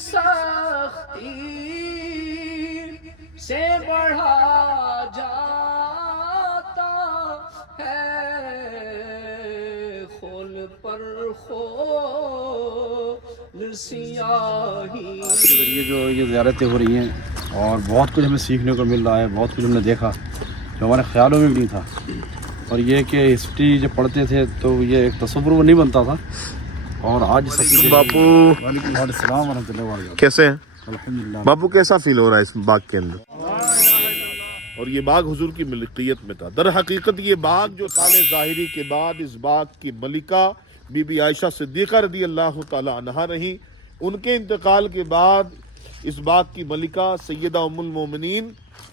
سختی سے بڑھا جاتا ہے، خول پر خول سیاہی۔ کے ذریعے جو یہ زیارتیں ہو رہی ہیں اور بہت کچھ ہمیں سیکھنے کو مل رہا ہے، بہت کچھ ہم نے دیکھا جو ہمارے خیالوں میں بھی نہیں تھا، اور یہ کہ ہسٹری جب پڑھتے تھے تو یہ ایک تصور وہ نہیں بنتا تھا، اور آج باپو وعلیکم السلام ورحمۃ اللہ وبرکاتہ۔ کیسے ہیں الحمدللہ۔ باپو؟ کیسا فیل ہو رہا ہے اس باغ کے اندر؟ اور یہ باغ حضور کی ملکیت میں تھا۔ در حقیقت یہ باغ جو سال ظاہری کے بعد اس باغ کی ملکہ بی بی عائشہ صدیقہ رضی اللہ تعالی عنہا رہی، ان کے انتقال کے بعد اس باغ کی ملکہ سیدہ ام المومنین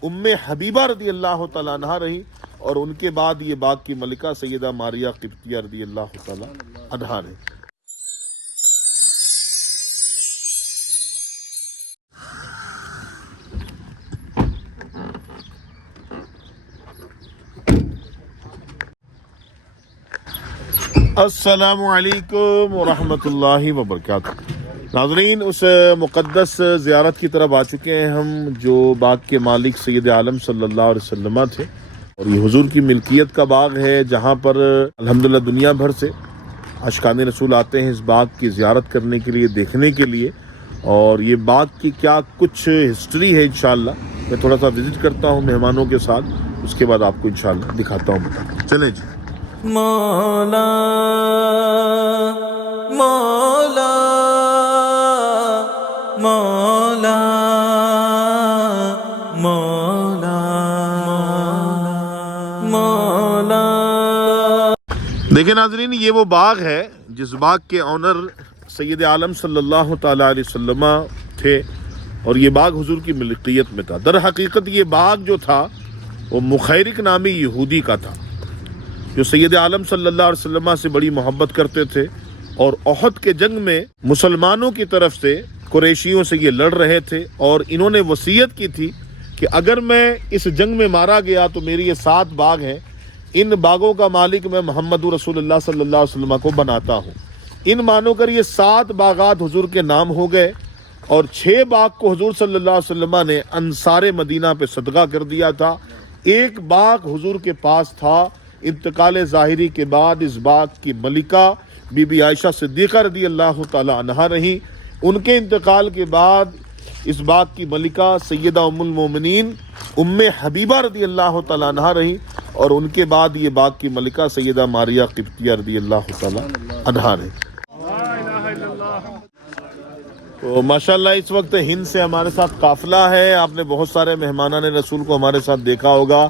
ام حبیبہ رضی اللہ تعالی عنہا رہی، اور ان کے بعد یہ باغ کی ملکہ سیدہ ماریہ قبطیہ رضی اللہ تعالی عنہا رہی۔ السلام علیکم ورحمۃ اللہ وبرکاتہ۔ ناظرین، اس مقدس زیارت کی طرف آ چکے ہیں ہم جو باغ کے مالک سید عالم صلی اللہ علیہ وسلم تھے، اور یہ حضور کی ملکیت کا باغ ہے جہاں پر الحمدللہ دنیا بھر سے عاشقان رسول آتے ہیں اس باغ کی زیارت کرنے کے لیے، دیکھنے کے لیے، اور یہ باغ کی کیا کچھ ہسٹری ہے انشاءاللہ میں تھوڑا سا وزٹ کرتا ہوں مہمانوں کے ساتھ، اس کے بعد آپ کو انشاءاللہ دکھاتا ہوں، بتاتا ہوں۔ چلیں جی۔ مولا مولا مولا مولا مولا۔ دیکھیں ناظرین، یہ وہ باغ ہے جس باغ کے آنر سید عالم صلی اللہ تعالی علیہ وسلم تھے، اور یہ باغ حضور کی ملکیت میں تھا۔ در حقیقت یہ باغ جو تھا وہ مخیرق نامی یہودی کا تھا، جو سید عالم صلی اللہ علیہ وسلم سے بڑی محبت کرتے تھے، اور احد کے جنگ میں مسلمانوں کی طرف سے قریشیوں سے یہ لڑ رہے تھے، اور انہوں نے وصیت کی تھی کہ اگر میں اس جنگ میں مارا گیا تو میری یہ 7 باغ ہیں، ان باغوں کا مالک میں محمد رسول اللہ صلی اللہ علیہ وسلم کو بناتا ہوں۔ ان مانو کر یہ 7 باغات حضور کے نام ہو گئے، اور 6 باغ کو حضور صلی اللہ علیہ وسلم نے انصار مدینہ پہ صدقہ کر دیا تھا۔ ایک باغ حضور کے پاس تھا، انتقال ظاہری کے بعد اس باغ کی ملکہ بی بی عائشہ صدیقہ رضی اللہ تعالی عنہا رہی، ان کے انتقال کے بعد اس باغ کی ملکہ سیدہ ام المومنین ام حبیبہ رضی اللہ تعالی عنہا رہی، اور ان کے بعد یہ باغ کی ملکہ سیدہ ماریہ قبطیہ رضی اللہ تعالی عنہا رہی۔ تو ماشاءاللہ اس وقت ہند سے ہمارے ساتھ قافلہ ہے، آپ نے بہت سارے مہمانان رسول کو ہمارے ساتھ دیکھا ہوگا۔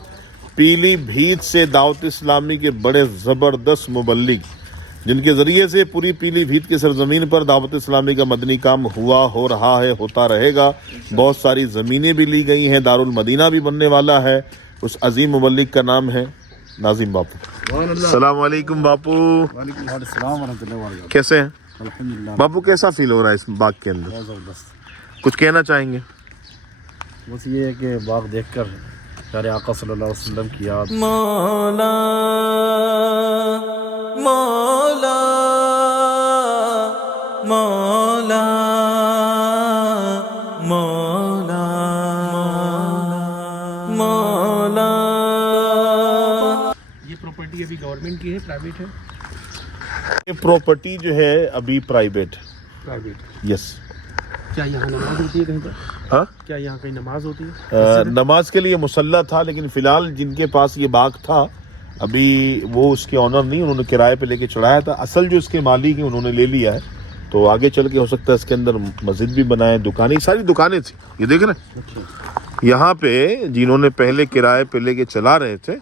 پیلی بھیت سے دعوت اسلامی کے بڑے زبردست مبلغ، جن کے ذریعے سے پوری پیلی بھیت کی سرزمین پر دعوت اسلامی کا مدنی کام ہوا، ہو رہا ہے، ہوتا رہے گا۔ بہت ساری زمینیں بھی لی گئی ہیں، دارالمدینہ بھی بننے والا ہے۔ اس عظیم مبلغ کا نام ہے ناظم باپو۔ السلام علیکم باپو۔ وعلیکم السلام ورحمۃ اللہ وبرکاتہ۔ کیسے ہیں الحمدللہ۔ باپو؟ کیسا فیل ہو رہا ہے اس باغ کے اندر؟ بہت زبردست۔ کچھ کہنا چاہیں گے؟ بس یہ ہے کہ باغ دیکھ کر پیارے آقا صلی اللہ علیہ وسلم کی یاد۔ مولا مولا مولا مولا مولا۔ یہ پراپرٹی ابھی گورنمنٹ کی ہے، پرائیویٹ ہے؟ یہ پراپرٹی جو ہے ابھی پرائیویٹ۔ یس۔ کیا یہاں نماز ہوتی ہے کہیں پر؟ ہاں، کیا یہاں کہیں نماز ہوتی ہے؟ نماز کے لیے مصلی تھا، لیکن فی الحال جن کے پاس یہ باغ تھا ابھی وہ اس کے آنر نہیں، انہوں نے کرائے پہ لے کے چڑھایا تھا۔ اصل جو اس کے مالک ہیں انہوں نے لے لیا ہے، تو آگے چل کے ہو سکتا ہے اس کے اندر مسجد بھی بنائے، دکانیں، ساری دکانیں تھیں۔ یہ دیکھ رہے ہیں یہاں پہ جنہوں نے پہلے کرائے پہ لے کے چلا رہے تھے،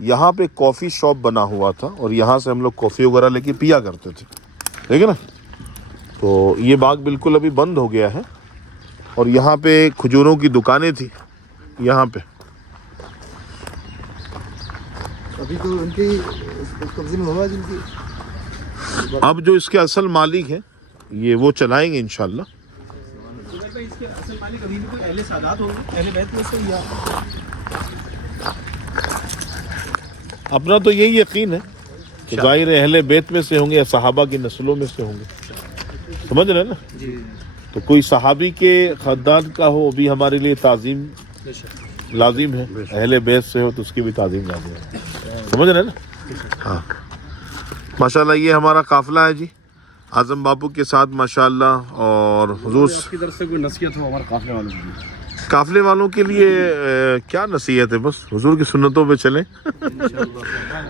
یہاں پہ کافی شاپ بنا ہوا تھا، اور یہاں سے ہم لوگ کافی وغیرہ لے کے پیا کرتے تھے، ٹھیک ہے نا۔ تو یہ باغ بالکل ابھی بند ہو گیا ہے، اور یہاں پہ کھجوروں کی دکانیں تھی یہاں پہ۔ ابھی تو ان کی قبضے میں ہوا جن کی، اب جو اس کے اصل مالک ہیں یہ وہ چلائیں گے انشاءاللہ۔ اس کے اصل مالک ابھی بھی کوئی اہل سادات ہوں گے، اہل بیت میں سے، یا اپنا تو یہی یقین ہے کہ ظاہر اہل بیت میں سے ہوں گے یا صحابہ کی نسلوں میں سے ہوں گے، سمجھ رہے ہیں نا۔ तो कोई सहाबी के ख़ानदान का हो भी हमारे लिए ताज़ीम लाजिम है, अहले बैत से हो तो उसकी भी ताज़ीम लाजिम है, समझ रहे हैं ना। हाँ माशाल्लाह ये हमारा काफ़िला है जी आज़म बापू के साथ माशाल्लाह। और हुजूर आपकी तरफ से कोई नसीहत हो हमारे काफिले वालों के लिए? काफ़िले वालों के लिए क्या नसीहत है, बस हुजूर की सुन्नतों पे चलें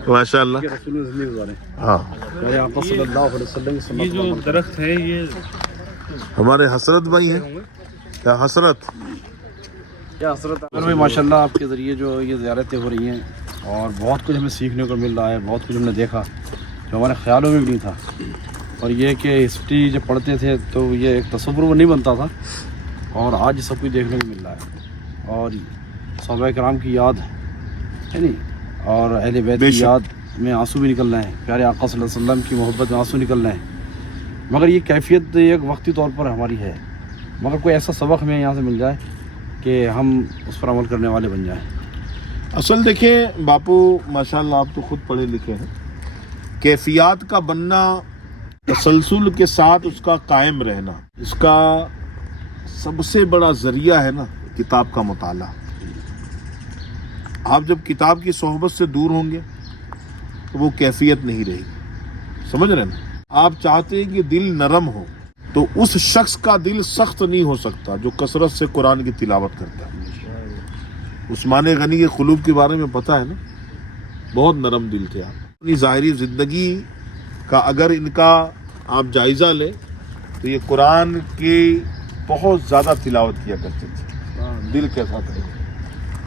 माशाल्लाह। रसूल में ज़िंदगी गुजारें। हाँ प्यारे आका सल्लल्लाहु अलैहि वसल्लम की सुन्नत ये जो दरख्त है ये हमारे हसरत भाई हैं, क्या हसरत क्या हसरत है भाई, माशाल्लाह आपके ज़रिए जो ये ज़ियारतें हो रही हैं और बहुत कुछ हमें सीखने को मिल रहा है, बहुत कुछ हमने देखा जो हमारे ख्यालों में भी नहीं था। और ये कि हिस्ट्री जब पढ़ते थे तो ये एक तसव्वुर वो नहीं बनता था और आज सब कुछ देखने को मिल रहा है। और सहाबा किराम की याद है नहीं, और अहले बैत की याद में आंसू भी निकल रहे हैं, प्यारे आका सल्लल्लाहु अलैहि वसल्लम की मोहब्बत में आंसू निकल रहे हैं। मगर ये कैफियत एक वक्ती तौर पर हमारी है, मगर कोई ऐसा सबक हमें यहाँ से मिल जाए कि हम उस पर अमल करने वाले बन जाएं। असल देखें बापू माशाल्लाह आप तो खुद पढ़े लिखे हैं, कैफियत का बनना तसलसल के साथ उसका कायम रहना, इसका सबसे बड़ा जरिया है ना किताब का मुताला। आप जब किताब की सोहबत से दूर होंगे तो वो कैफियत नहीं रहेगी, समझ रहे ना। आप चाहते हैं कि दिल नरम हो तो उस शख्स का दिल सख्त नहीं हो सकता जो कसरत से कुरान की तिलावत करता है। उस्मान गनी के खुलूब के बारे में पता है ना, बहुत नरम दिल थे। आप अपनी ज़ाहिरी ज़िंदगी का अगर इनका आप जायज़ा लें तो ये कुरान की बहुत ज़्यादा तिलावत किया करते थे, दिल कैसा था।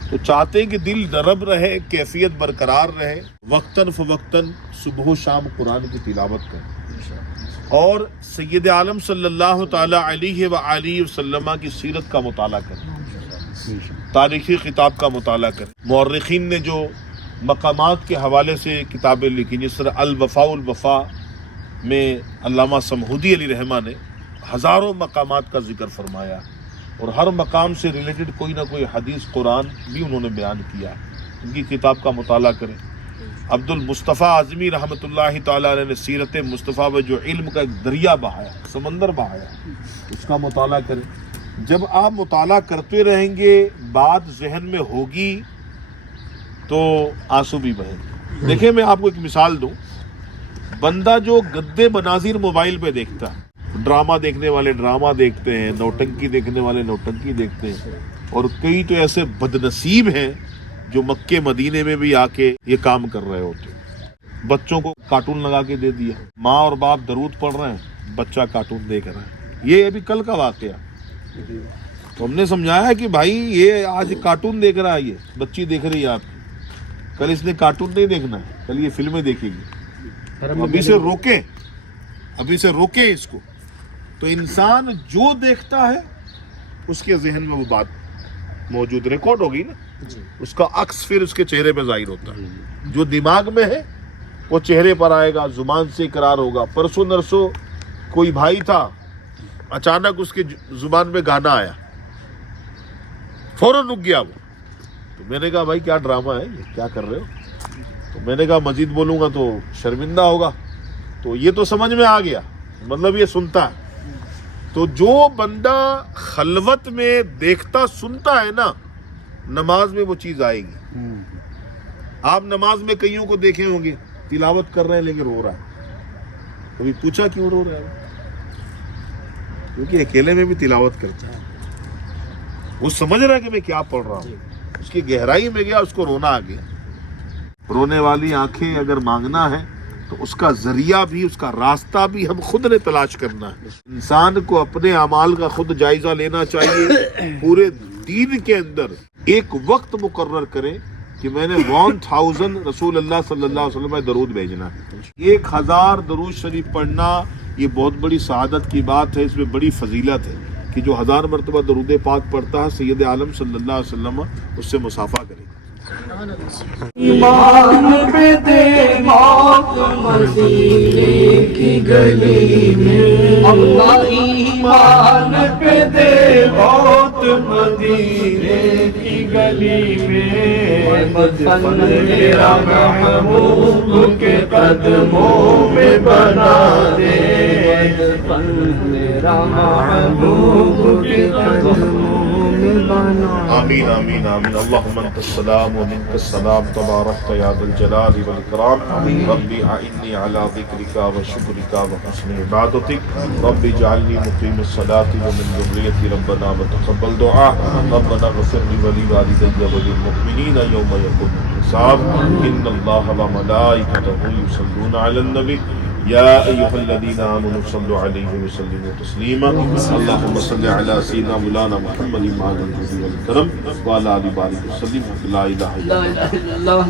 तो चाहते हैं कि दिल नरम रहे, कैफियत बरकरार रहे, वक्तन फ़वक्तन सुबह शाम कुरान की तिलावत करें और सैयद आलम सल्लल्लाहु ताला अलैहि व आलिहि वसल्लम की सीरत का मुताला करें, तारीख़ी किताब का मुताला करें। मुअर्रिखीन ने जो मकामात के हवाले से किताबें लिखी, जिस तरह अल वफ़ा उल वफ़ा में अल्लामा समहूदी अली रहमा ने हज़ारों मकामात का जिक्र फरमाया और हर मकाम से रिलेटेड कोई ना कोई हदीस कुरान भी उन्होंने बयान किया। उनकी किताब का मुताला करें। अब्दुल मुस्तफ़ा आज़मी रहमतुल्लाहि ताला अलैह ने सीरत मुस्तफ़ा में जो इल्म का एक दरिया बहाया, समंदर बहाया, उसका मुताला करें। जब आप मुताला करते रहेंगे बात जहन में होगी तो आंसू भी बहेंगे। देखिए मैं आपको एक मिसाल दूं, बंदा जो गद्दे मनाजिर मोबाइल पे देखता है, ड्रामा देखने वाले ड्रामा देखते हैं, नौटंकी देखने वाले नौटंकी देखते हैं, और कई तो ऐसे बदनसीब हैं जो मक्के मदीने में भी आके ये काम कर रहे होते। बच्चों को कार्टून लगा के दे दिया, माँ और बाप दरूद पढ़ रहे हैं, बच्चा कार्टून देख रहा है। ये अभी कल का वाकया, तो हमने समझाया है कि भाई ये आज कार्टून देख रहा है, ये बच्ची देख रही है आपकी, कल इसने कार्टून नहीं देखना है, कल ये फिल्में देखेगी। अभी से रोके इसको। तो इंसान जो देखता है उसके जहन में वो बात मौजूद रिकॉर्ड होगी ना, उसका अक्स फिर उसके चेहरे पे जाहिर होता है। जो दिमाग में है वो चेहरे पर आएगा, जुबान से इकरार होगा। परसों नरसों कोई भाई था, अचानक उसके जुबान में गाना आया, फौरन रुक गया वो। तो मैंने कहा भाई क्या ड्रामा है ये, क्या कर रहे हो? तो मैंने कहा मजीद बोलूंगा तो शर्मिंदा होगा। तो ये तो समझ में आ गया, मतलब ये सुनता है। तो जो बंदा खलवत में देखता सुनता है ना, नमाज में वो चीज आएगी। आप नमाज में कईयों को देखे होंगे तिलावत कर रहे हैं लेकिन रो रहा है, कभी पूछा क्यों रो रहा है? क्योंकि अकेले में भी तिलावत करता है, वो समझ रहा है कि मैं क्या पढ़ रहा हूँ, उसकी गहराई में गया, उसको रोना आ गया। रोने वाली आंखें अगर मांगना है तो उसका जरिया भी, उसका रास्ता भी हम खुद ने तलाश करना है। इंसान को अपने अमाल का खुद जायजा लेना चाहिए। पूरे दीन के अंदर एक वक्त मुकर्रर करें कि मैंने 1000 रसूल अल्लाह सल्लल्लाहु अलैहि वसल्लम दरूद भेजना है। 1000 दरूद शरीफ पढ़ना ये बहुत बड़ी सआदत की बात है, इसमें बड़ी फजीलत है कि जो 1000 मरतबा दरूद पाक पढ़ता है सैयद आलम सल्लल्लाहु अलैहि वसल्लम उससे मुसाफा करेगा। ईमान पे दे मौत मदीने की गली में, अल्लाह ईमान पे दे मौत मदीने की गली में, मदफन मेरा महबूब के कदमों में बना दे, मदफन میرا محبوب کے قدموں میں بنا. آمین آمین آمین. اللهم انت السلام ومنك السلام تباركت يا ذا الجلال والإكرام. ربي أعني على ذكرك وشكرك وحسن عبادتك. ربي اجعلني مقيم الصلاة ومن ذريتي ربنا وتقبل دعاء. ربنا اغفر لي ولوالدي وللمؤمنين يوم يقوم الحساب. إن الله وملائكته يصلون على النبي يا أيها الذين آمنوا صلوا عليه وسلموا تسليما. اللهم صل على سيدنا مولانا محمد وعلى آله والكرم وعلى آله وسلم. لا إله إلا الله.